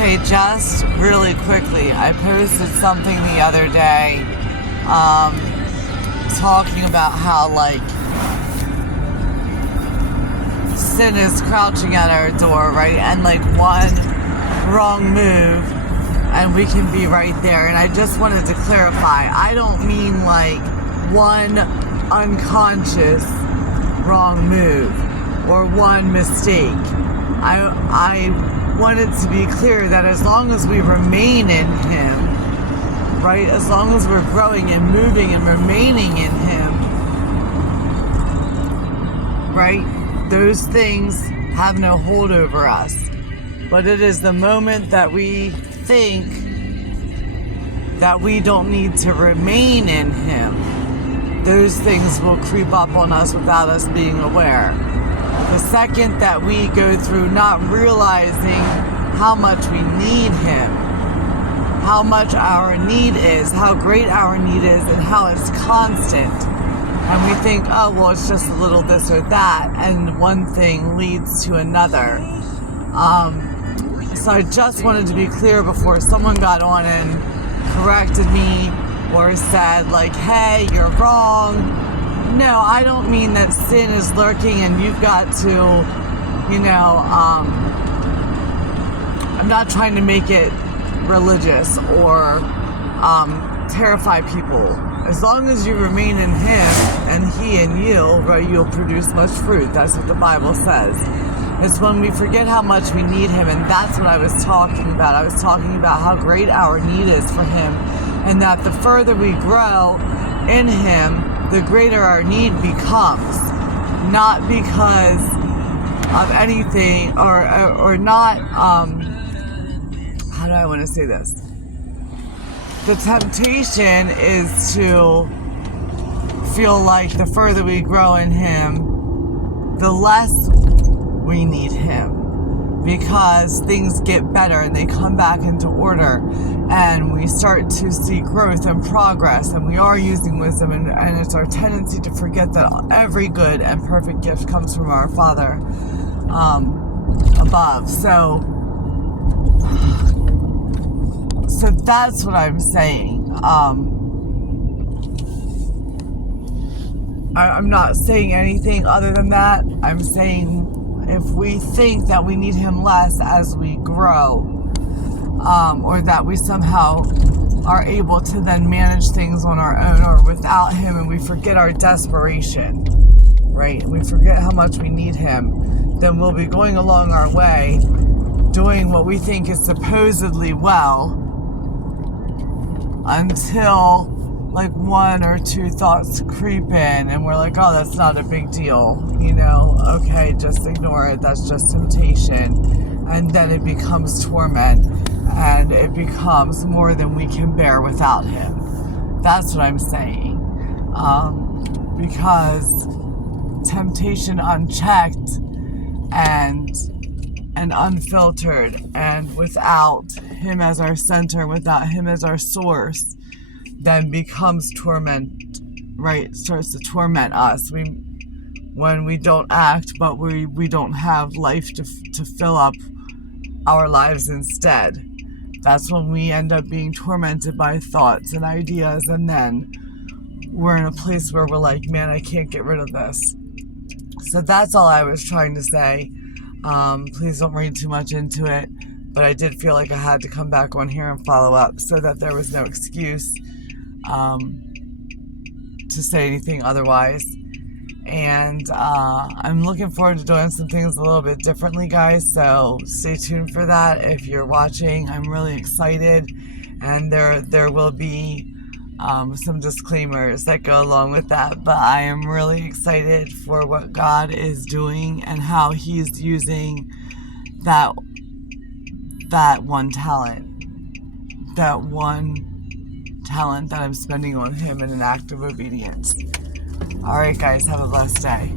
Okay, just really quickly, I posted something the other day talking about how, like, sin is crouching at our door, right? And, like, one wrong move and we can be right there. And I just wanted to clarify, I don't mean, like, one unconscious wrong move or one mistake. I wanted to be clear that as long as we remain in Him, right, as long as we're growing and moving and remaining in Him, right, those things have no hold over us. But it is the moment that we think that we don't need to remain in Him, those things will creep up on us without us being aware. The second that we go through not realizing how much we need Him, how much our need is, how great our need is, and how it's constant, and we think, oh, well, it's just a little this or that, and one thing leads to another. So I just wanted to be clear before someone got on and corrected me or said, like, hey, you're wrong. No, I don't mean that sin is lurking and you've got to, I'm not trying to make it religious or terrify people. As long as you remain in Him and He in you, right, you'll produce much fruit. That's what the Bible says. It's when we forget how much we need Him, and that's what I was talking about. I was talking about how great our need is for Him, and that the further we grow in Him, the greater our need becomes. Not because of anything, or not, how do I want to say this? The temptation is to feel like the further we grow in Him, the less we need Him, because things get better and they come back into order and we start to see growth and progress, and we are using wisdom, and it's our tendency to forget that every good and perfect gift comes from our Father above. So that's what I'm saying. I'm not saying anything other than that. I'm saying if we think that we need Him less as we grow, or that we somehow are able to then manage things on our own or without Him, and we forget our desperation, right? We forget how much we need Him, then we'll be going along our way, doing what we think is supposedly well, until like one or two thoughts creep in and we're like, oh, that's not a big deal, okay, just ignore it, that's just temptation. And then it becomes torment, and it becomes more than we can bear without Him. That's what I'm saying. Because temptation unchecked and unfiltered, and without Him as our center, without Him as our source, then becomes torment, right? Starts to torment us. When we don't act, but we don't have life to fill up our lives instead. That's when we end up being tormented by thoughts and ideas, and then we're in a place where we're like, man, I can't get rid of this. So that's all I was trying to say. Please don't read too much into it, but I did feel like I had to come back on here and follow up so that there was no excuse to say anything otherwise. And I'm looking forward to doing some things a little bit differently, guys, so stay tuned for that. If you're watching, I'm really excited, and there will be some disclaimers that go along with that, but I am really excited for what God is doing and how He's using that one talent that I'm spending on Him in an act of obedience. All right, guys, have a blessed day.